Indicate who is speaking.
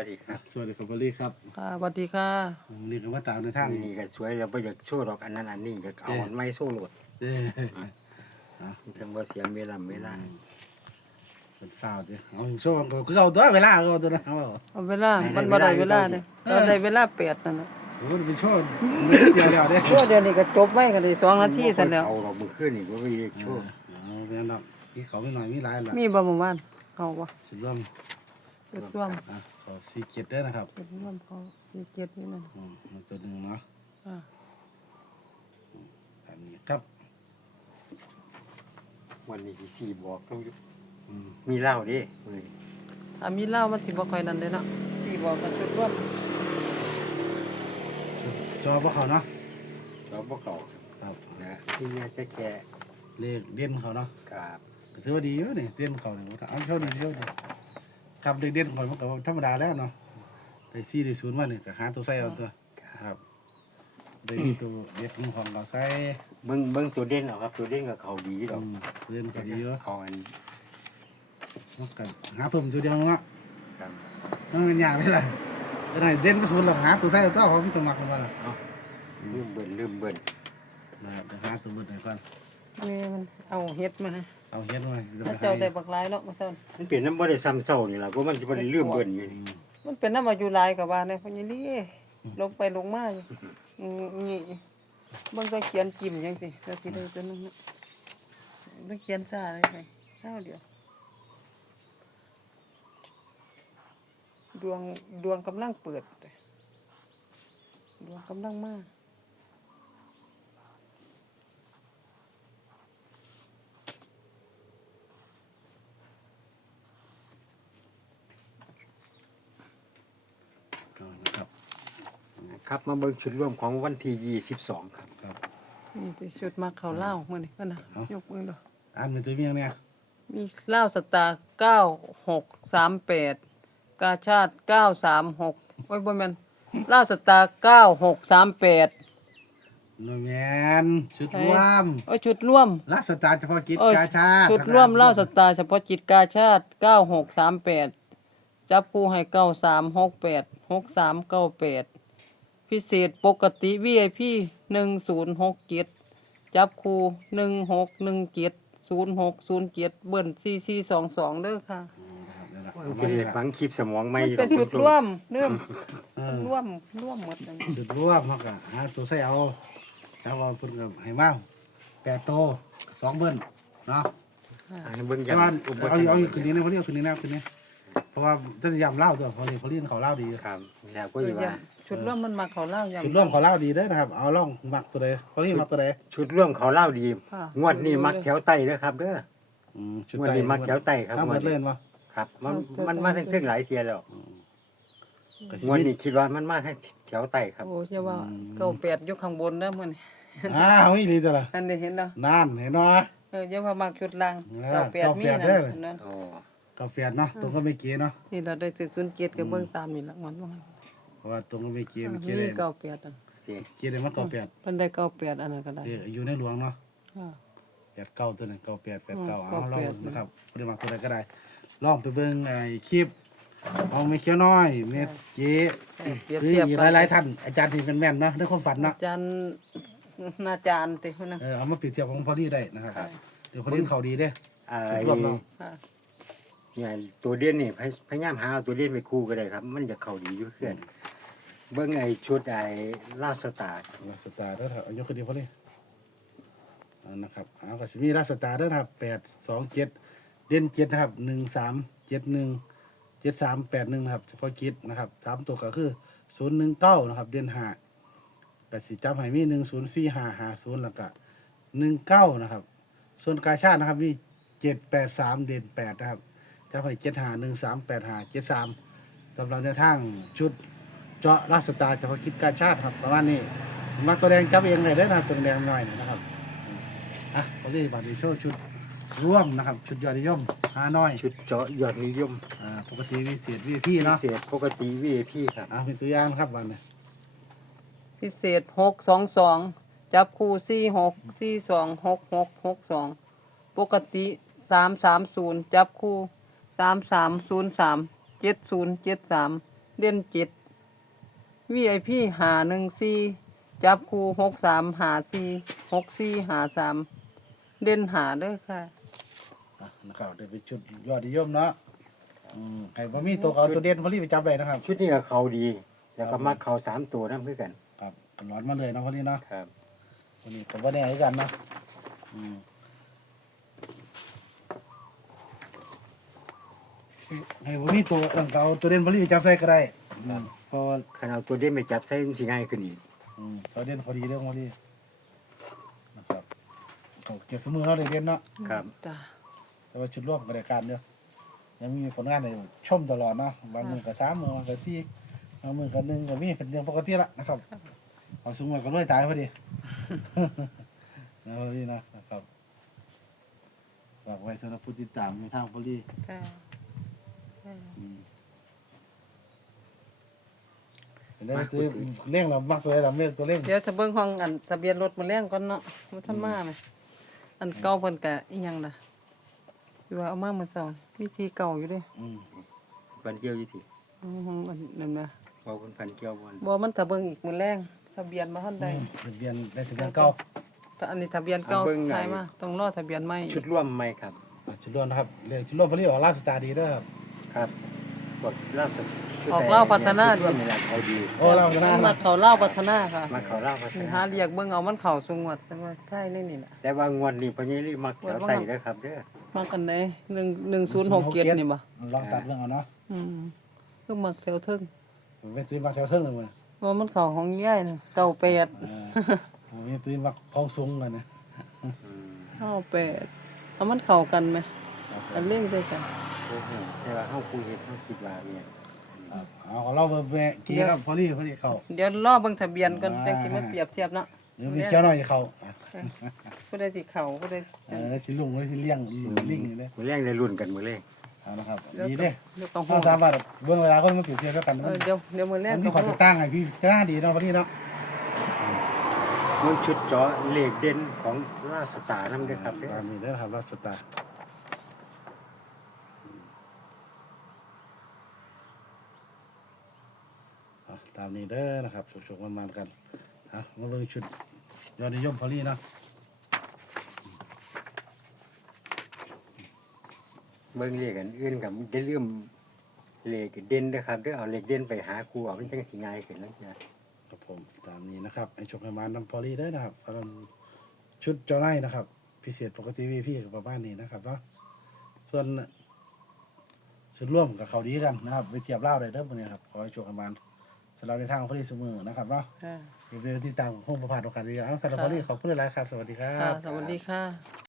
Speaker 1: วัสดีครับ
Speaker 2: สวัสดีครับบริครับ
Speaker 3: ค่ะสวัสดีค่ะ
Speaker 2: นี่ก็ว่าตามในทาง
Speaker 1: นี่ก็สวยแล้วบ่อยากโชว์ดอกอันนั้นอันนี้ก็เอาอันไม่โซ่โหลด
Speaker 2: เด้อ
Speaker 1: ถึงบ่เสียเวลา
Speaker 2: เป็นฝ้าวดิเอาโชว์ก็เอาตัวเวลาก็เอาตัวนะเอา
Speaker 3: เอาเวลามันบ่ได้เวลาเลยเราได้เวลา8นั่นน่ะ
Speaker 2: โอ้เป็นโชว์ไม่เดียวแล้วเด้
Speaker 3: ชั่วเดียวนี้ก็จบไว้กันได้2นาทีซั่นแล้ว
Speaker 1: เอาดอกมือขึ้นนี่บ่มีโชว์
Speaker 2: เอาแม่นดอกมีเขาไม่หน่อยมีหลายละ
Speaker 3: มีบ่เมื่อวานเอาบ่
Speaker 2: สุดร่วม
Speaker 3: จุดร่วม
Speaker 2: ขอซีเจ็ดได้นะครับ
Speaker 3: จุดร่วมเขา7นี่นั่น
Speaker 2: มันตัวหนึ่งเนาะ
Speaker 3: อ่า
Speaker 2: อันนี้ครับ
Speaker 1: วันนี้ที่สี่บอกก็อยู่มีเหล้าดิมื้อนี้
Speaker 3: ถ้ามีเหล้ามันสิบ่ค่อยนั่นเด้เนาะสิบอกกันจุดร่วม
Speaker 2: จอพวกเขาเนาะ
Speaker 1: เราบ่เก่า
Speaker 2: ครับ
Speaker 1: นะที่เนี่ยจะแก่
Speaker 2: เลขเด่นเขาเนาะ
Speaker 1: ครับ
Speaker 2: ถือว่าดีอยู่นี่เด่นเขาเนี่ยเอาเท่านี้เท่านี้ครับเลขเด่นเขามันก็ธรรมดาแล้วเนาะได้ซี่ได้ศูนย์มาเนี่ยก็หาตัวใส่เอาตัวครับได้มีตัวเด็ดของเขาใส่
Speaker 1: เบิ่งตัวเด่นเอาครับตัวเด่นก็เขาดีดอก
Speaker 2: เล่นก็ดีเยอะ
Speaker 1: เขาอัน
Speaker 2: มันก็หาเพิ่มตัวเดียวเนาะ
Speaker 1: ครับ
Speaker 2: มันเป็นยากเลยล่ะจะไหนเด่นก็ศูนย์หรอกหาตัวใส่ตัวเขาพี่ตัวมักมันว่าล่ะ
Speaker 1: ลืมเบิ่น
Speaker 2: นะครับเดี๋ยวหาตัวเบิดไหนก่อน
Speaker 3: นี่มันเอาเฮ็ดมานะ
Speaker 2: เอาเฮ็ดไว้เดี๋ยว
Speaker 3: ถ้า
Speaker 2: ไป
Speaker 3: เจ้าได้
Speaker 2: ให้
Speaker 3: บักหลายเนาะมาซั่น
Speaker 1: มันเป็นน้ำบ่ได้ซ้ำเซ้านี่ล่ะเพราะมันสิบ่ได้ลืมเบิ่นอยู่นี่
Speaker 3: มันเป็นน้ำอายุหลายก็ว่าในพญาลีลงไปลงมาอยู่นี่เบิ่งก็เขียนจิ้มจังซี่แล้วสิได้ตัวนึงเนาะบ่เขียนซ่าเลยไปเท่าเดียว ดวงกำลังเปิดดวงกำลังมา
Speaker 2: เอานะครับ
Speaker 1: ครับมาเบิ่งชุดร่วมของวันที่22ครับ
Speaker 2: ครับ
Speaker 3: นี่ที่ชุดมาเขาเล่ามื้อนี้เพิ่นน่ะยกมือดู
Speaker 2: อันเป็นตัวเมียงเนี่ย
Speaker 3: มีเล่าสตาร์9638กาชาติ936โอ้ยบ่แม่นเล่าสตาร์9638
Speaker 2: โนแมนชุดร่วม
Speaker 3: โอ้ยชุดร่วม
Speaker 2: รักสตาร์เฉพาะกิจ
Speaker 3: โอ้ย
Speaker 2: กาชาติ
Speaker 3: ชุดร่วมเล่าสตาร์เฉพาะจิตกาชาติ9638จับคู่ให้9368 6398พิเศษปกติ VIP 1067จับคู่1617 0607เบิ้น4422เด้อค่ะ
Speaker 1: สิได้ฟังคลิปสมองใหม่อยู่
Speaker 3: เป็น
Speaker 1: ดอก
Speaker 3: ชุดร่วมเริ่มร่วมหมดเลย
Speaker 2: ชุดร่วมเขาก็หาตัวใส่เอาแล้วก็เพิ่นก็ให้มา8โต2เบิ้ลเนาะ
Speaker 1: ให้เบิ่ง
Speaker 2: แต่
Speaker 1: ยา
Speaker 2: ว่า
Speaker 1: อุป
Speaker 2: เอา
Speaker 1: ทาน
Speaker 2: เอาคืนนี้นะเขาเรียกคืนนี้นะคืนนี้เพราะว่าท่านยำเล่าตัวเขาเรียนเขาเล่าดี
Speaker 1: ครับแล้วก็อยู่ว่า
Speaker 3: ชุดร่วมมันมาเขาเล่าอย่าง
Speaker 2: ชุดร่วมเขาเล่าดีเด้อนะครับเอาล่องมักตัวใดเขาเรียกมักตัวใด
Speaker 1: ชุดร่วมเขาเล่าดี
Speaker 3: ค่ะ
Speaker 1: งวดนี้มักแถวใต้เด้อครับเด้อ
Speaker 2: ชุด
Speaker 1: งวด
Speaker 2: ไต
Speaker 1: นี้มักแถวใต้ครับ
Speaker 2: เอา
Speaker 1: ง
Speaker 2: เบิ
Speaker 1: ว
Speaker 2: ด
Speaker 1: ด
Speaker 2: เล่
Speaker 1: นี้
Speaker 2: นวะ
Speaker 1: ครับมันมาทั้งหลายเที่ยแล้ว
Speaker 2: ก็
Speaker 1: งวดนี้คิดว่ามันมาทั้งแถวใต้ครับ
Speaker 3: โอ้ใช่ว่า98อยู่ข้างบนเด้อมื้อนี้
Speaker 2: อีหลีตัวละ
Speaker 3: อันนี้เห็นแล้ว
Speaker 2: นั่นเห็นเนาะ
Speaker 3: อย่าว่ามักชุดล่าง
Speaker 2: เออ
Speaker 3: 98มี
Speaker 2: เด้อ
Speaker 3: นั่น
Speaker 1: อ๋อก
Speaker 2: าแฟเนาะตรงก็ไม่เก๋เนาะ
Speaker 3: นี่เราได้ซื้อ07ก็เบิ่งตามนี่ล่ะมันว่า
Speaker 2: เพราะว่าตรงก็ไม่เก๋ไม่
Speaker 3: มี
Speaker 2: เก๋เลย
Speaker 3: 98อัน
Speaker 1: โอเค
Speaker 2: เก๋เลยมันกาแฟ
Speaker 3: เพิ่นได้98อันนั้นก็ได้
Speaker 2: อยู่ในหลวงเนาะ
Speaker 3: ค่ะ
Speaker 2: 89ตัวนึง98 89เอา
Speaker 3: 98
Speaker 2: ลองนะครับปริมาณตัวใดก็ได้ลองไปเบิ่งไอ้คลิปเอาไม่เคี้ยวน้อยเม็ดเจ๊
Speaker 3: เปรียบ
Speaker 2: คือ
Speaker 3: เทียบ
Speaker 2: อีก
Speaker 3: กัน
Speaker 2: หลายๆท่านอาจารย์ที่เป็นแม่นเนาะในความฝันเนาะ
Speaker 3: อาจารย์นาจารย์ติพุ่นน่ะ
Speaker 2: เอามาเปรียบเทียบของพอลี่ได้นะครับเดี๋ยวพอลี่เขาดีเด้
Speaker 1: ไอ้
Speaker 2: รวมเนาะ
Speaker 3: ค่ะ
Speaker 1: เนี่ยตัวเด่นนี่พยายามหาเอาตัวเด่นไปคู่ก็ได้ครับ มันจะเข้าดีอยู่เพื่อนเบิ่งไอ้ชุดไอ้ลาวสตาร์
Speaker 2: สตาร์เด้อครับเอายกขึ้นดีพอลี่นะครับเอาก็สิมีราชสตาร์เด้อนะครับ827เด่น7นะครับ1371 7381นะครับเฉพาะกิจนะครับ3ตัวก็คือ019นะครับเด่น5ก็สิจำให้มี104550แล้วก็19นะครับส่วนกาชาตินะครับมี783เด่น8นะครับจำให้75138573สำหรับแนวทางชุดเจาะราชสตาร์เฉพาะกิจกาชาติครับประมาณนี้มักตัวแดงจับเองเลยได้อนะครับตัวแดงหน่อยนะครับเขาเรียกบัตรโชว์ชุดร่วมนะครับชุดยอดนิยมน้อย
Speaker 1: ชุดเจาะยอดนิยม
Speaker 2: ปกติวิเศษวีพี
Speaker 1: พิ
Speaker 2: เนาะ
Speaker 1: เศษปกติ VIP ครับ
Speaker 2: เป็นตัวอย่างครับวันนี้
Speaker 3: พิเศษ622จับคู่46426662ปกติ330จับคู่33037073 เด่น7 VIP 514จับคู่63546453เด่นหาเด้อค่ะ
Speaker 2: นะครับเดี๋ยวไปชุดยอดนิยมเนาะใครบ่มีตัวเอาตัวเด่นพอลี่ไปจับได้นะครับ
Speaker 1: ชุดนี้ก็เขาดี แล้วก็มักเขา3ตัวนํคือกัน
Speaker 2: ครับตลอดมาเลยนะพอลี่เนาะ
Speaker 1: ครับ
Speaker 2: วันนี้ผมว่าแน่ให้กันเนาะให้บ่มีตัวเอาตัวเด่นพอลี่ไปจับใส่ก็ได้
Speaker 1: เพราะว่าคันเอาตัวเด่นไปจับใส่มันสิง่ายขึ้นอีก
Speaker 2: ตัวเด่นพอดีเรื่องพอลี่นะครับต้องเก็บสมือเราได้เด่นเนาะ
Speaker 1: ครับ
Speaker 3: จ้ะ
Speaker 2: แต่ว่าชุดร่วมกับรายการเดียวยังมีผลงานในชมตลอดเนาะบางมือกับ3มือบางกับ4บางมือกับ1ก็มีเป็นเรื่องปกติละนะครับเอาสมมุติก็รวยตายพอดี นะพอดีนะครับฝากไว้สำหรับผู้ติดตามในทางพอดี
Speaker 3: ค่ะ
Speaker 2: เห็นได้ตัวเร่งเรามักตัวเราเร่งตัวเร่ง
Speaker 3: เดี๋ยวจะเบิ่งห้องอันทะเบียนรถมาแรงก่อนเนาะมันทันมาไหมอันเก่าเพิ่นก็อีหยังล่ะที่ว่าเอามาเมื่อเช้ามีสีเก่าอยู่เด้
Speaker 1: ฟันเกี่ยวอยู่ที่
Speaker 3: ห้องอันนั่นนะ
Speaker 1: บอกคนฟันเกี่ยวบ่น
Speaker 3: บ่มันถ้าเบิ่งอีกมื้อแรงทะเบียนบ่ทันได้
Speaker 2: ทะเบียนได้ทะเบียนเก่า
Speaker 3: แต่อันนี้ทะเบียนเก่าใช่มาต้องรอทะเบียนใหม่
Speaker 1: ชุดร่วมไหมครับ
Speaker 2: ชุดร่วมนะครับเรียกชุดร่วมพอดีออกลาดสตาร์ดีเด้อครับ
Speaker 1: ครับกดล่าสุด
Speaker 3: ออกเล่าพัฒนา
Speaker 1: ชุด
Speaker 3: ดิ
Speaker 1: ร่วมนี่แหละเขาดี
Speaker 2: โอ้เราชนะ
Speaker 3: มันมาเขาเล่าพัฒนาค่ะ
Speaker 1: มาเขาเล่าพัฒ
Speaker 3: นี่
Speaker 1: นา
Speaker 3: หาเรียกเบิ่งเอามันเข้าสุงวดแต่ว่าใช่นี่ล่ะ
Speaker 1: แต่ว่างวดนี้พญาลีมักแถวใส่เด้อครับเด้อ
Speaker 3: มากันได้1067นี่บ่
Speaker 2: ลองตัดเรื่องเอาเนาะ
Speaker 3: คือมักแถวเทิง
Speaker 2: เป็นตุ้ยมักแถวเทิงเลยมั้ย
Speaker 3: ว่ามันเข้าห้องใหญ่น่ะ98
Speaker 2: มีตุ้ยมักของสูงกันนะ
Speaker 3: 98เอามันเข้ากันไหมอันเล่งใส่กัน
Speaker 1: โอ้โหแต่ว่าเฮาคุยเฮ็ดเฮาคิดว่าเนี่ย
Speaker 2: เอาเราแม่กี้ครับพอดีเขา
Speaker 3: เดี๋ยวรอเบิ่งทะเบียนก่อนจังสิมาเปรียบเทียบเนาะ
Speaker 2: หรือมีเชี่ยวหน่อยเขา
Speaker 3: ผู้ใดสิเข้าผู้ใด
Speaker 2: สิลุงหรือสิเลี้ยงลิงนี่เลย
Speaker 1: มื้อแรงได้รุ่นกันมื้อแรง
Speaker 2: นะครับดีเด้
Speaker 3: เดี๋ยวต้อง
Speaker 2: ต้องสามารถเบื้องเวลาคนมาเปรียบเทียบกัน
Speaker 3: เดี๋ยวมื้อแรก
Speaker 2: มันมีความแตกต่างไงพี่กล้าดีเนาะพอดีเนาะ
Speaker 1: มันชุดเจาะเลขเด่นของราชสตาร์นำเด้อครับเด้อ
Speaker 2: ตามนี้ได้ครับรัสตาตามนี้เด้อนะครับชกๆมันๆกันมาเบิ่งชุดยอดนิยมพอลี่เนาะ
Speaker 1: เบิ่งเลขอันอื่นก็อย่าลืมเลขเด่นเด้อครับเด้อเอาเลขเด่นไปหาครูเอามันจังสิง่ายขึ้นแล้วจ้ะ
Speaker 2: ครับผมตามนี้นะครับไอชกให้มานำพอลี่ได้นะครับสำหรับชุดเจ้าไร่นะครับ พิเศษปกติพี่กับประมาณนี้นะครับเนาะส่วนชุดร่วมกับเขาดีกันนะครับไปเทียบเล่าได้เด้อพวกนี้ครับขอให้ชกให้มานสำหรับในทางพอลี่เสมอนะครับเนาะ
Speaker 3: ค่ะ
Speaker 2: เดี๋ยวที่ตามของพระพาดโอกาสดีครับสำหรับพอลี่ขอบคุณหลายๆครับสวัสดีครั
Speaker 3: ค่ะ
Speaker 2: บ
Speaker 3: สวัสดีค่ะ